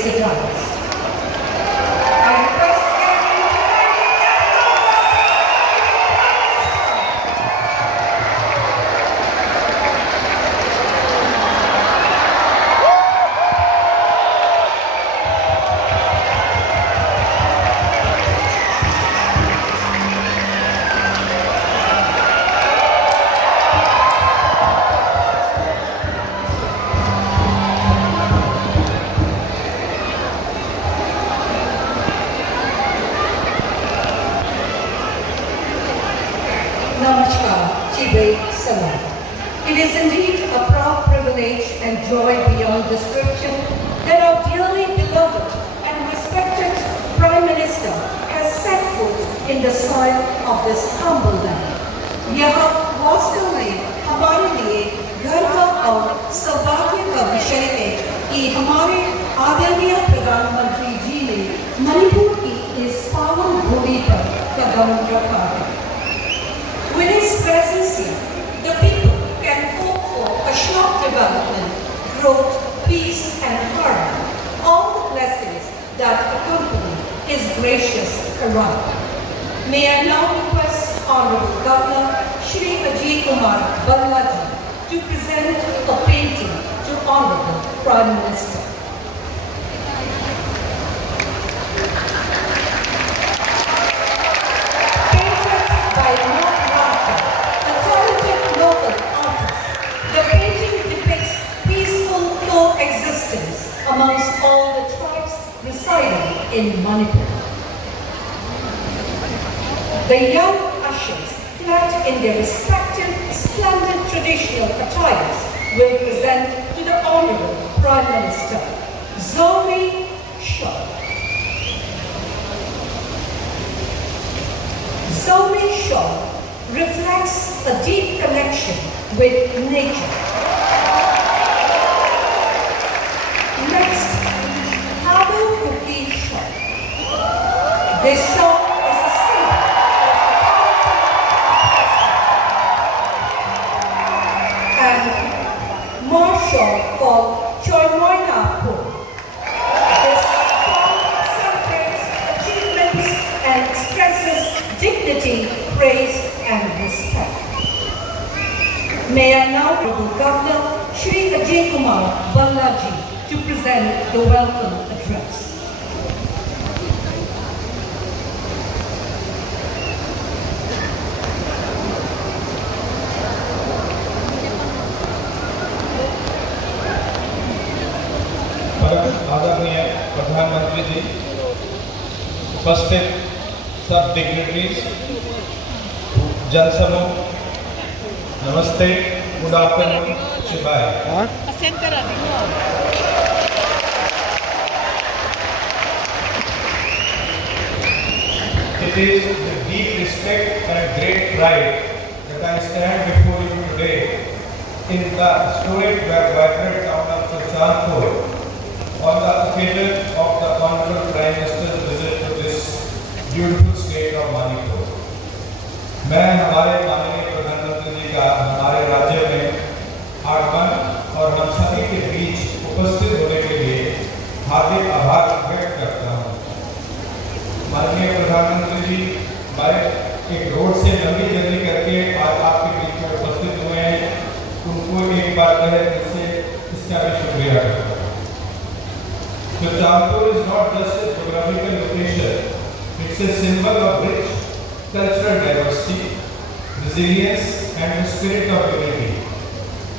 sensitized. I request Gary to kindly Namaskar, Chibe Salam. It is indeed a proud privilege and joy beyond description that our dearly beloved and respected Prime Minister has set foot in the soil of this humble land. यह वास्तव में हमारे लिए गर्व और सौभाग्य का विषय है कि हमारे आदरणीय प्रधानमंत्री जी ने मणिपुर की इस पावन भूमि पर कदम रखा है. With his presence here, the people can hope for a short development, growth, peace and harmony, all the blessings that accompany his gracious arrival. May I now request Honorable Governor Shri Ajay Kumar Bhallaji to present a painting to Honorable Prime Minister. Amongst all the tribes residing in Manipur. The young ushers, clad in their respective splendid traditional attires, will present to the Honorable Prime Minister, Zomi Shaw. Zomi Shaw reflects a deep connection with nature. This shawl is a symbol of and more shawl called Choimoinapur. This shawl celebrates achievements and expresses dignity, praise and respect. May I now Honorable Governor Shri Ajay Kumar Bhallaji to present the welcome address. आदरणीय प्रधानमंत्री जी, उपस्थित सब dignitaries, जनसमूह, नमस्ते, good afternoon, शिवाय. It is with deep respect and great pride that I stand before you today in the historic vibrant town of Surshanpur on the occasion of the Honorable Prime Minister's visit to this beautiful state of Manipur. मैं हमारे माननीय प्रधानमंत्री जी का हमारे राज्य में आगमन और हम सभी के बीच उपस्थित होने के लिए हार्दिक आभार व्यक्त करता हूँ. माननीय प्रधानमंत्री जी एक रोड से लंबी जर्नी करके आज आपके बीच में उपस्थित हुए हैं. उनको एक बार से इसका भी शुक्रिया करता हूँ. Surshanpur is not just a geographical location, it's a symbol of rich cultural diversity, resilience and the spirit of unity.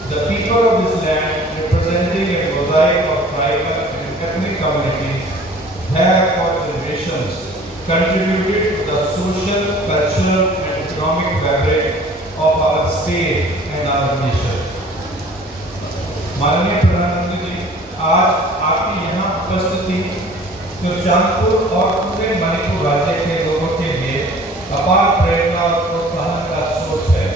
The people of this land, representing a mosaic of tribal and ethnic communities, have for generations contributed to the social, cultural and economic fabric of our state and our nation. माननीय प्रधानमंत्री जी, आज आपकी यहाँ उपस्थिति सुरशानपुर और पूरे मणिपुर राज्य के लोगों के लिए अपार प्रेरणा और प्रोत्साहन का स्रोत है.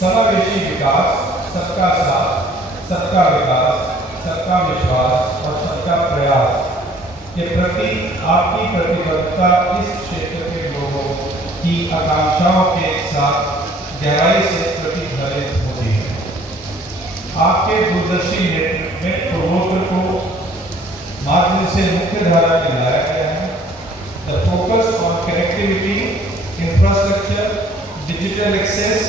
समावेशी विकास, सबका साथ, सबका विकास, सबका विश्वास और सबका प्रयास के प्रति आपकी प्रतिबद्धता इस क्षेत्र के लोगों की आकांक्षाओं के साथ गहराई से प्रतिफलित होती है. आपके दूरदर्शी नेतृत्व में पूर्वोत्तर को मार्ग इसे मुख्य धारा में लाया गया है। The focus on connectivity, infrastructure, digital access,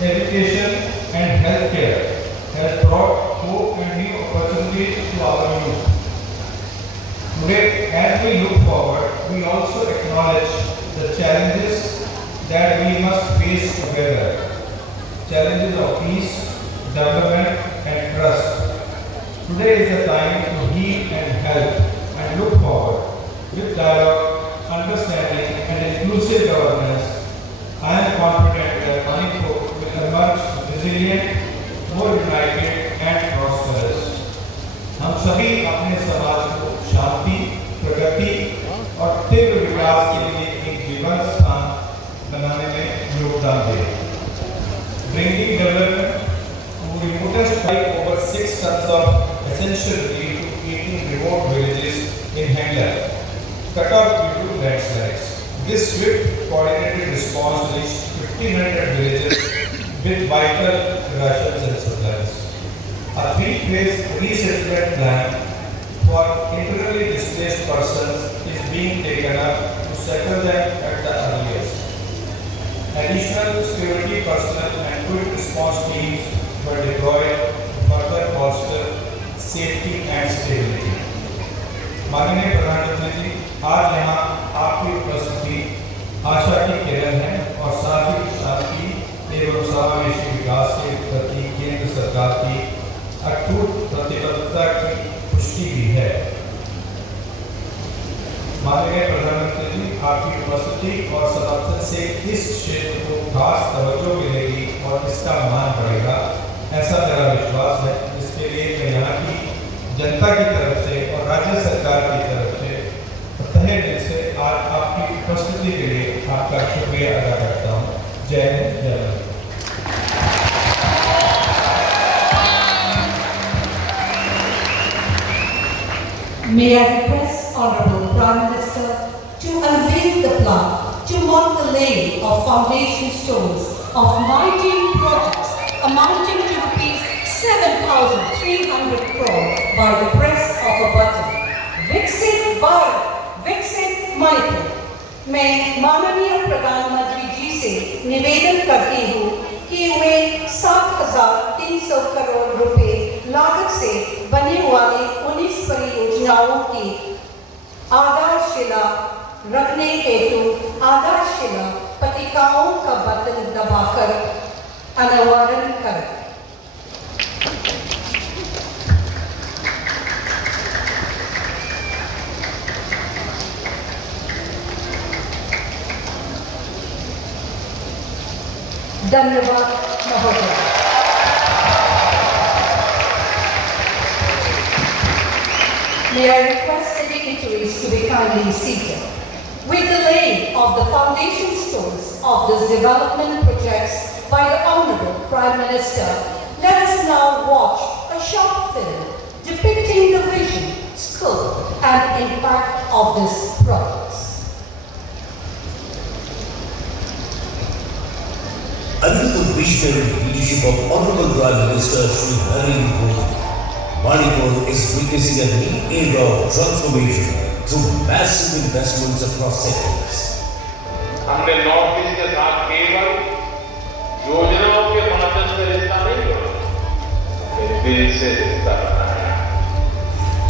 education and healthcare has brought hope and new opportunities to our youth. Today, as we look forward, we also acknowledge the challenges that we must face together. Challenges of peace, development and trust. Today is the time to heal and help and look forward with dialogue, understanding and inclusive governance. I am confident that Manipur will emerge resilient, more united and prosperous. हम सभी अपने समाज को शांति, प्रगति और तीव्र विकास के लिए एक जीवन स्थान बनाने में योगदान दें। Bringing development to remotest by over 6 tons of essential relief to 18 remote villages in Henglar, cut off due to landslides. This swift, coordinated response reached 1,500 villages with vital rations and supplies. A 3-phase resettlement plan for internally displaced persons is being taken up to settle them at the earliest. Additional security personnel and quick response teams were deployed to further bolster safety and stability. माननीय प्रधानमंत्री जी, आज यहाँ आपकी उपस्थिति आशा की किरण है और साथ ही शांति एवं समावेशी विकास के प्रति केंद्र सरकार की अटूट प्रतिबद्धता की पुष्टि भी है। माननीय प्रधानमंत्री जी, आपकी उपस्थिति और समर्थन से इस क्षेत्र को खास तवज्जो मिलेगी और इसका मान बढ़ेगा, ऐसा मेरा विश्वास है। जिसके लिए मैं यहाँ की जनता की तरफ से और राज्य सरकार की तरफ से तहे दिल से आज आपकी उपस्थिति के लिए आपका शुक्रिया अदा करता हूँ। जय हिंद, जय Bharat. May I request Honorable Prime Minister to unveil the plan to mark the laying of foundation stones of 19 projects amounting to rupees 7,300 crore by the press of a button. Viksit Bharat, Viksit Manipur. मैं माननीय प्रधानमंत्री जी से निवेदन करती हूँ कि वे 7,300 करोड़ रुपए लागत से बने वाले 19 परियोजनाओं की आधारशिला रखने हेतु आधारशिला पट्टिकाओं का बटन दबाकर अनावरण करें। धन्यवाद महोदय। May I request the dignitaries to be kindly seated. With the laying of the foundation stones of these development projects by the Honorable Prime Minister, let us now watch a short film depicting the vision, scope and impact of these projects. Under the visionary leadership of Honorable Prime Minister Shri Narendra Modi, Manipur is witnessing a new era of transformation through massive investments across sectors. हमने north east के साथ केवल योजनाओं के माध्यम से रिश्ता नहीं जोड़ा, हमने दिल से रिश्ता बनाया।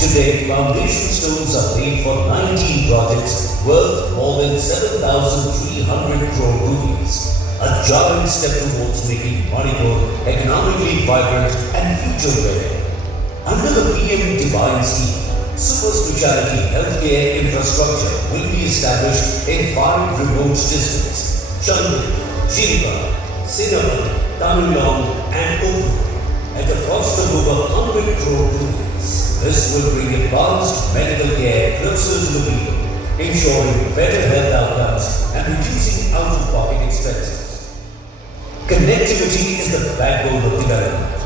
Today, foundation stones are laid for 19 projects worth more than 7,300 crore rupees. A giant step towards making Manipur economically vibrant and future-ready. Under the PM Divine scheme, super speciality healthcare infrastructure will be established in 5 remote districts: Chandrapur, Jiriba, Sinapur, Tamilnadu and Udu, at a cost of over 100 crore rupees. This will bring advanced medical care closer to the people, ensuring better health outcomes and reducing out-of-pocket expenses. Connectivity is the backbone of development.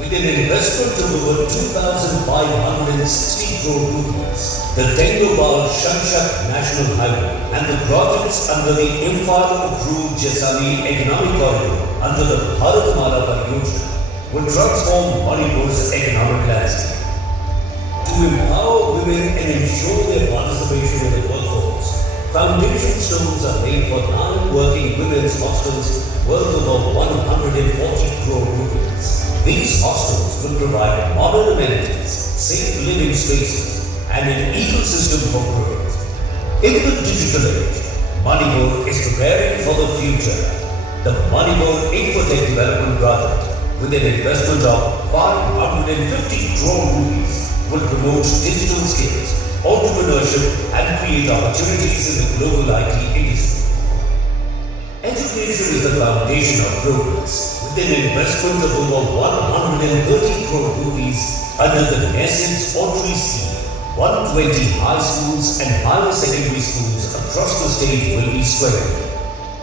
With an investment of over 2,560 crore rupees, the Tenglobar Shanshak National Highway and the projects under the Imphal-Ukhrul-Jaisali Economic Corridor under the Bharatmala Pariyojana will transform Manipur's economic landscape. To empower women and ensure their participation in the workforce, foundation stones are laid for 9 working women's hostels worth over 140 crore rupees. These hostels will provide modern amenities, safe living spaces, and an ecosystem for growth. In the digital age, Manipur is preparing for the future. The Manipur Infotech Development Project, with an investment of 550 crore rupees, will promote digital skills, entrepreneurship, and create opportunities in the global IT industry. Education is the foundation of progress, with an investment of over 130 crore rupees under the NESID's Audrey scheme. 120 high schools and higher secondary schools across the state will be strengthened.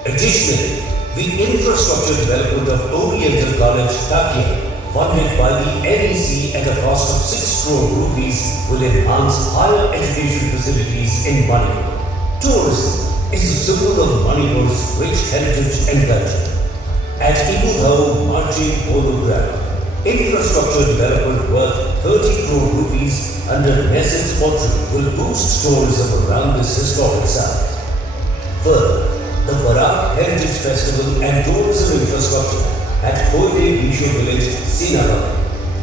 Additionally, the infrastructure development of Oriental College, Takia, funded by the NEC at a cost of 6 crore rupees, will enhance higher education facilities in Manipur. Tourism is a symbol of Manipur's rich heritage and culture. At Ibudhau Marching Polo Ground, infrastructure development worth 30 crore rupees under NESID's Audrey will boost tourism around this historic site. Further, the Barak Heritage Festival and Tourism Infrastructure at Koide Bisho Village, Srinagar,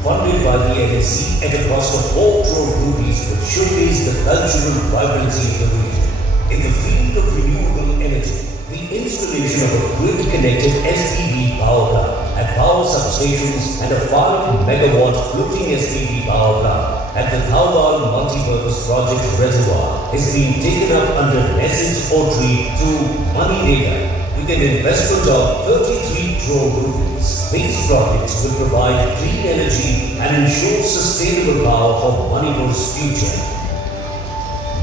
funded by the NEC at a cost of 4 crore rupees, will showcase the cultural vibrancy of the region. In the field of renewable energy, the installation of a grid-connected SPV power plant at power substations and a 5 megawatt floating SPV power plant at the Thaubal Multipurpose Project Reservoir is being taken up under NESID's Audrey through MoneyRega with an investment of 33 crore rupees. These projects will provide clean energy and ensure sustainable power for Manipur's future.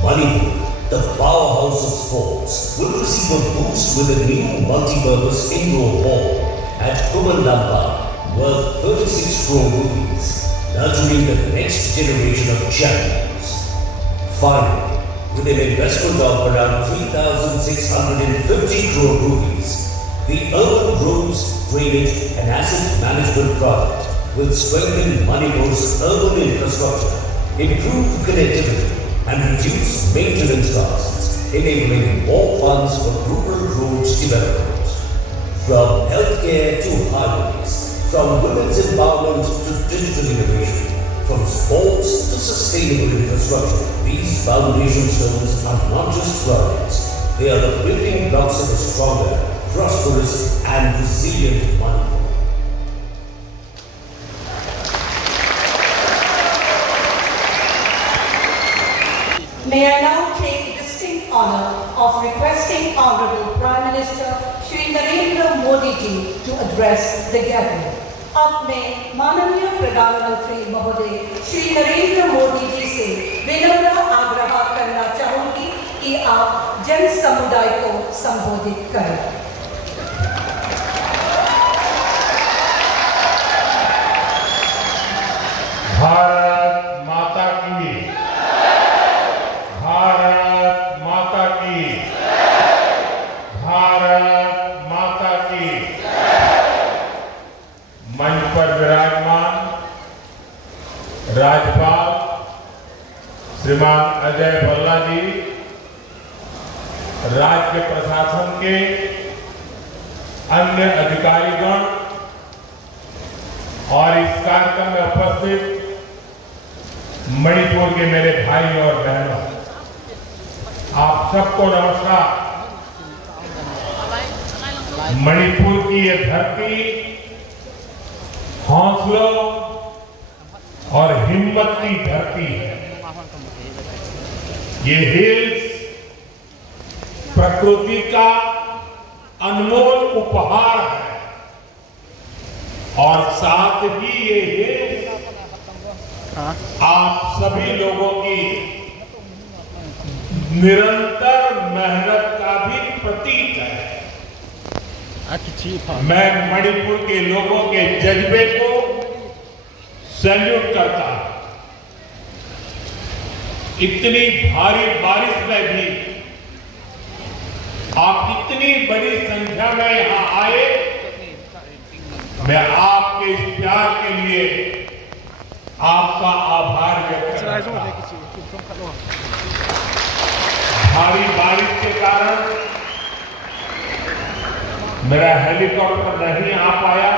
Manipur, the powerhouse of sports, will receive a boost with a new multi-purpose indoor hall at Kumalampa worth 36 crore rupees, nurturing the next generation of champions. Finally, with an investment of around 3,650 crore rupees, the Urban Roads, Drainage and Asset Management Project will strengthen Manipur's urban infrastructure, improve connectivity, and reduce maintenance costs, enabling more funds for rural roads development. From healthcare to highways, from women's empowerment to digital innovation, from sports to sustainable infrastructure, these foundation stones are not just projects, they are the building blocks of a stronger, prosperous, and resilient Manipur. May I now take the distinct honor of requesting Honorable Prime Minister Shri Narendra Modi ji to address the gathering. अब मैं माननीय प्रधानमंत्री महोदय श्री नरेंद्र मोदी जी से विनम्र आग्रह करना चाहूंगी कि आप जन समुदाय को संबोधित करें। भारत माता की, भारत माता की, भारत माता की। मंच पर विराजमान राज्यपाल श्रीमान अजय भल्ला जी, राज्य प्रशासन के अन्य अधिकारीगण और इस कार्यक्रम में उपस्थित मणिपुर के मेरे भाई और बहनों, आप सबको नमस्कार। मणिपुर की ये धरती हौसलों और हिम्मत की धरती है। ये हिल्स प्रकृति का अनमोल उपहार है और साथ ही ये हिल्स आप सभी लोगों की निरंतर मेहनत का भी प्रतीक है। मैं मणिपुर के लोगों के जज्बे को सैल्यूट करता हूं। इतनी भारी बारिश में भी आप इतनी बड़ी संख्या में यहां आए, मैं आपके इस प्यार के लिए आपका आभार व्यक्त करता हूं। भारी बारिश के कारण मेरा हेलीकॉप्टर नहीं आ पाया,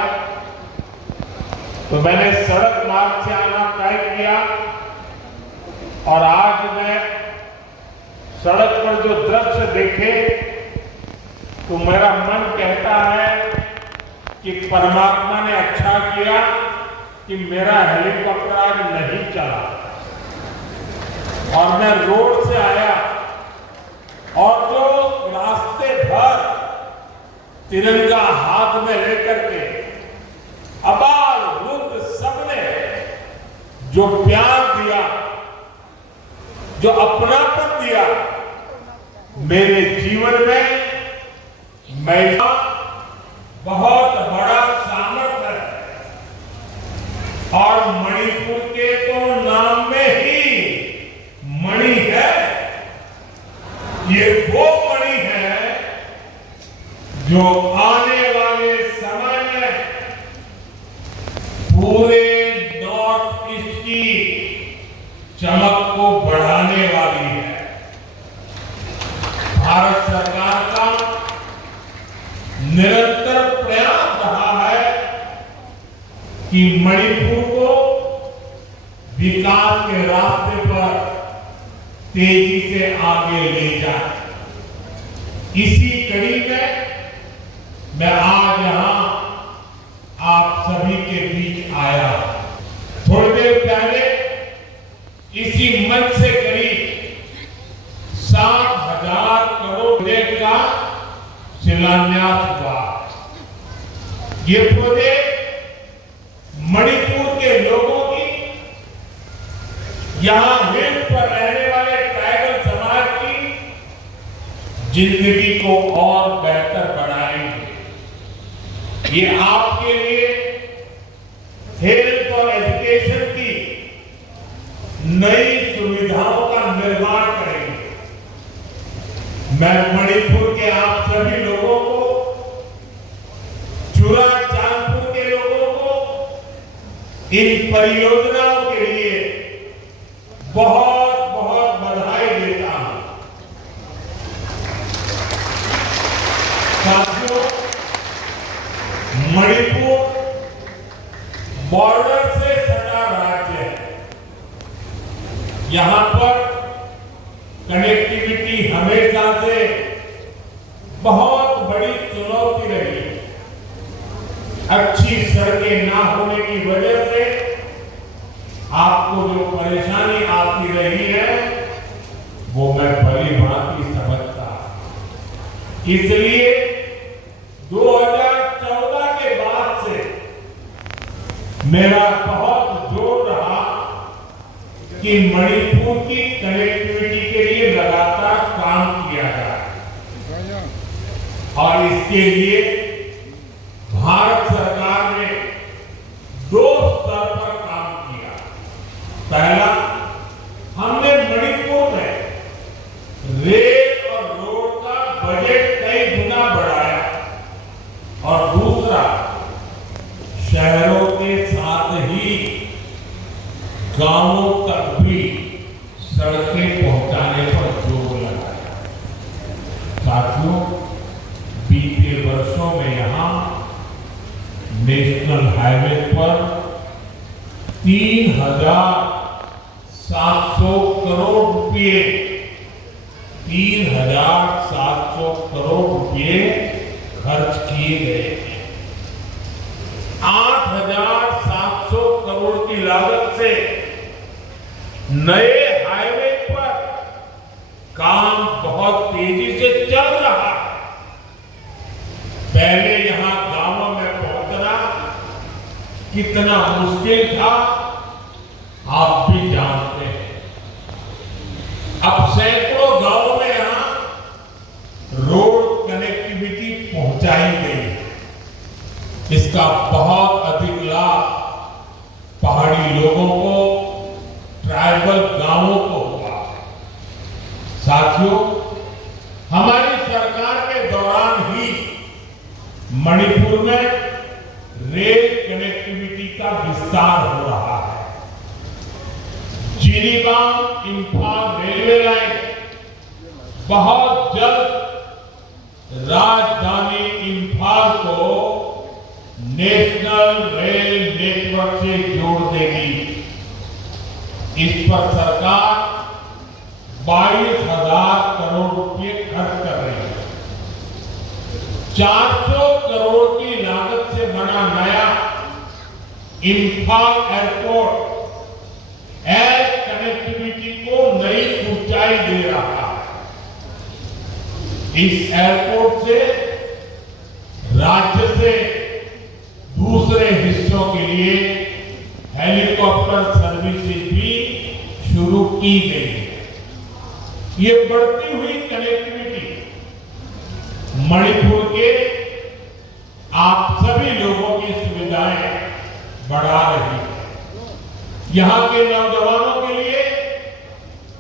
तो मैंने सड़क मार्ग से आना तय किया और आज मैं सड़क पर जो दृश्य देखे तो मेरा मन कहता है कि परमात्मा ने अच्छा किया कि मेरा हेलीकॉप्टर आज नहीं चला और मैं रोड से आया और जो रास्ते भर तिरंगा हाथ में लेकर के अबाल वृद्ध सबने जो प्यार दिया, जो अपनापन दिया, मेरे जीवन में मैं बहुत बड़ा सामर्थ्य है। और मणिपुर के तो नाम में ही मणि है। ये वो मणि है जो आने वाले समय में पूरे नॉर्थ ईस्ट की चमक को बढ़ाने वाली है। भारत सरकार का निरंतर प्रयास रहा है कि मणिपुर को विकास के रास्ते पर तेजी से आगे ले जाए। इसी कड़ी में मैं आज यहां आप सभी के बीच आया। थोड़ी देर पहले इसी मंच से करीब 60,000 करोड़ का शिलान्यास हुआ। ये प्रोजेक्ट मणिपुर के लोगों की, यहां हिल्स पर रहने वाले ट्राइबल समाज की जिंदगी को और बेहतर बनाएंगे। ये आपके लिए हेल्थ और एजुकेशन की नई सुविधाओं का निर्माण करेंगे। मैं मणिपुर के आप सभी लोगों को, चुराचांदपुर के लोगों को इन परियोजनाओं के लिए बहुत बहुत बधाई देता हूं। साथियों, मणिपुर बॉर्डर से सटा राज्य है। यहां पर कनेक्टिविटी हमेशा से बहुत बड़ी चुनौती रही है। अच्छी सड़कें ना होने की वजह से आपको जो परेशानी आती रही है वो मैं भली भांति समझता। इसलिए 2014 के बाद से मेरा बहुत जोर रहा कि मणिपुर की कनेक्टिविटी के लिए लगातार काम किया जाए और इसके लिए भारत सरकार ने 2 स्तर पर काम किया। पहला, हमने मणिपुर में रेल और रोड का बजट कई गुना बढ़ाया और दूसरा, शहरों के साथ ही गांवों तक भी सड़कें पहुंचाने पर जोर लगाया। साथियों, बीते वर्षों में यहां नेशनल हाईवे पर 3,700 करोड़ रुपए 3,700 करोड़ रुपए खर्च किए गए। 8,700 करोड़ की लागत से नए हाईवे पर काम बहुत तेजी से चल रहा है। पहले यहां गांवों में पहुंचना कितना मुश्किल था आप भी जानते हैं। अब सैकड़ों गांवों में यहां रोड कनेक्टिविटी पहुंचाई गई। इसका बहुत अधिक लाभ पहाड़ी लोगों को, ट्राइबल गांवों को हुआ। साथियों, हमारी सरकार के दौरान ही मणिपुर में रेल कनेक्टिविटी का विस्तार हो रहा है। जिरीबाम इम्फाल रेलवे लाइन बहुत जल्द राजधानी इम्फाल को नेशनल रेल नेटवर्क से जोड़ देगी। इस पर सरकार 22,000 करोड़ रुपए खर्च कर रही है। 400 करोड़ की लागत से बना नया इम्फाल एयरपोर्ट एयर कनेक्टिविटी को नई ऊंचाई दे रहा है। इस एयरपोर्ट से राज्य से दूसरे हिस्सों के लिए हेलीकॉप्टर सर्विसेज भी शुरू की गई है। ये बढ़ती हुई कनेक्टिविटी मणिपुर के आप सभी लोगों की सुविधाएं बढ़ा रही है। यहां के नौजवानों के लिए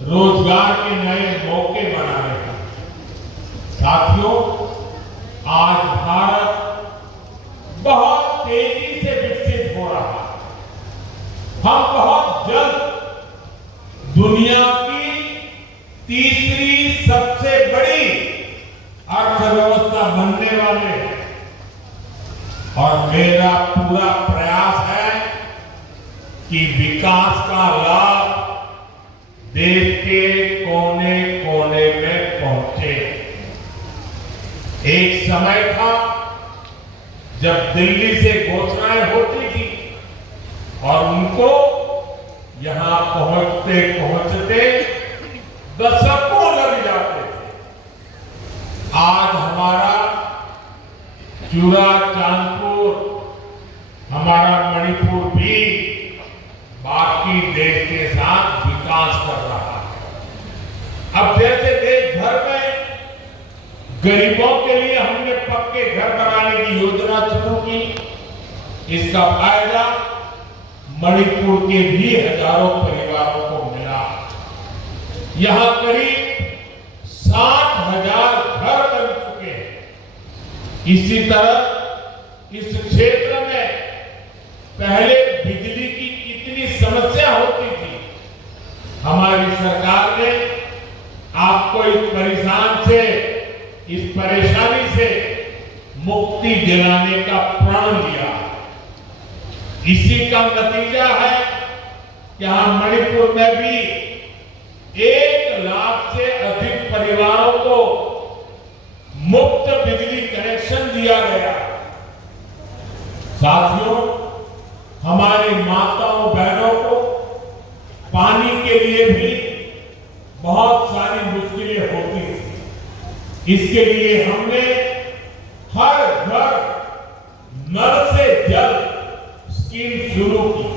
रोजगार के नए मौके बना रहे हैं। साथियों, आज भारत बहुत तेजी से विकसित हो रहा है। हम बहुत जल्द दुनिया की तीसरी सबसे बड़ी अर्थव्यवस्था बनने वाले हैं और मेरा पूरा प्रयास है कि विकास का लाभ देश के कोने कोने में पहुंचे। एक समय था जब दिल्ली से घोषणाएं होती थी और उनको यहां पहुंचते पहुंचते दशकों लग जाते थे। आज हमारा चूरा चांदपुर, हमारा मणिपुर भी बाकी देश के साथ विकास कर रहा है। अब जैसे देश भर में गरीबों के लिए हमने पक्के घर बनाने की योजना शुरू की, इसका फायदा मणिपुर के भी हजारों परिवारों को मिला। यहां करीब 60,000 घर बन चुके हैं। इसी तरह इस क्षेत्र में पहले बिजली की कितनी समस्या होती थी, हमारी सरकार ने आपको इस परेशानी से मुक्ति दिलाने का प्रण लिया। इसी का नतीजा है कि हम मणिपुर में भी 1 लाख से अधिक परिवारों को मुफ्त बिजली कनेक्शन दिया गया। साथियों, हमारी माताओं बहनों को पानी के लिए भी बहुत सारी मुश्किलें होती थी। इसके लिए हमने हर घर नल से जल स्कीम शुरू की।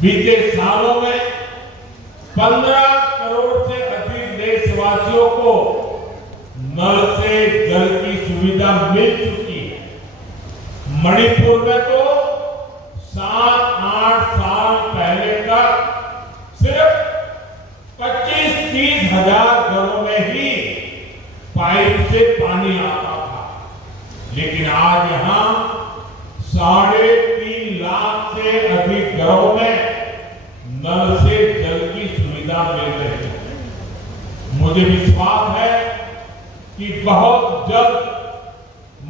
बीते सालों में 15 करोड़ से अधिक देशवासियों को नल से जल की सुविधा मिल चुकी है। मणिपुर में तो 7-8 साल पहले तक सिर्फ 25-30 हजार घरों में ही पाइप से पानी आता था, लेकिन आज यहां 3.5 लाख से अधिक घरों में नल से जल की सुविधा मिल रही है। मुझे विश्वास है कि बहुत जल्द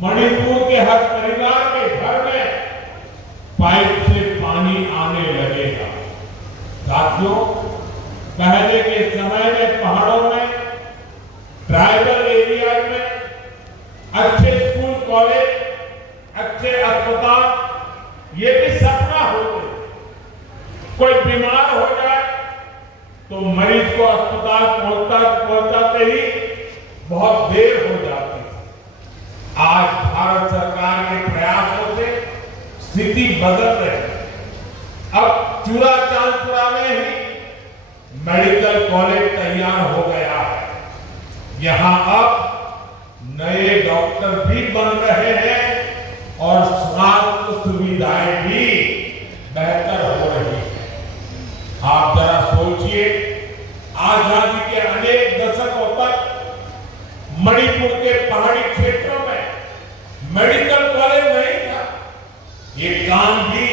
मणिपुर के हर परिवार के घर में पाइप से पानी आने लगेगा। साथियों, पहले के समय में पहाड़ों में, ट्राइबल एरिया में अच्छे स्कूल कॉलेज, अच्छे अस्पताल ये भी सपना होते। कोई बीमार हो जाए तो मरीज को अस्पताल पहुंचाते ही बहुत देर हो जाती है। आज भारत सरकार के प्रयासों से स्थिति बदल रही है। अब चूरा चांदपुरा में ही मेडिकल कॉलेज तैयार हो गया है। यहां अब नए डॉक्टर भी बन रहे हैं और स्वास्थ्य सुविधाएं भी बेहतर हो रही है। आप जरा सोचिए, आजादी के अनेक दशकों तक मणिपुर के पहाड़ी क्षेत्रों में मेडिकल कॉलेज नहीं था। ये काम भी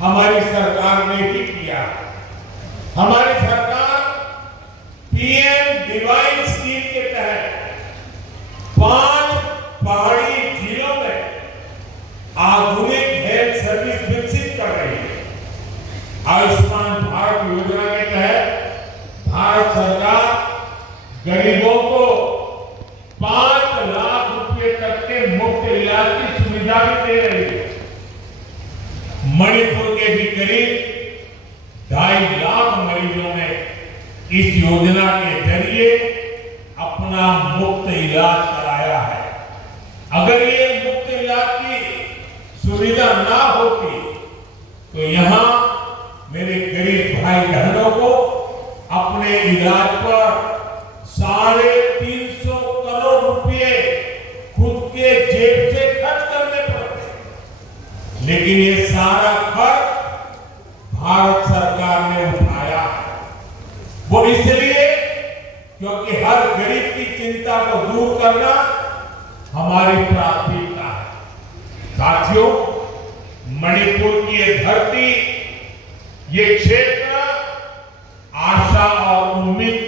हमारी सरकार ने ही किया। हमारी सरकार पीएम डिवाइन स्कीम के तहत 5 पहाड़ी जिलों में आधुनिक हेल्थ सर्विस विकसित कर रही है। आयुष्मान भारत योजना के तहत भारत सरकार गरीबों को 5 लाख रुपए तक के मुफ्त इलाज की सुविधा भी दे रही है। मणिपुर के भी करीब 2.5 लाख मरीजों ने इस योजना के जरिए अपना मुफ्त इलाज कराया है। अगर ये मुफ्त इलाज की सुविधा ना होती तो यहाँ मेरे गरीब भाई बहनों को अपने इलाज पर 350 करोड़ रुपए खुद के जेब से खर्च करने पड़ते, लेकिन ये सारा खर्च भारत सरकार ने उठाया है। वो इसलिए क्योंकि हर गरीब की चिंता को दूर करना हमारी प्राथमिकता है। साथियों, मणिपुर की ये धरती, ये क्षेत्र आशा और उम्मीद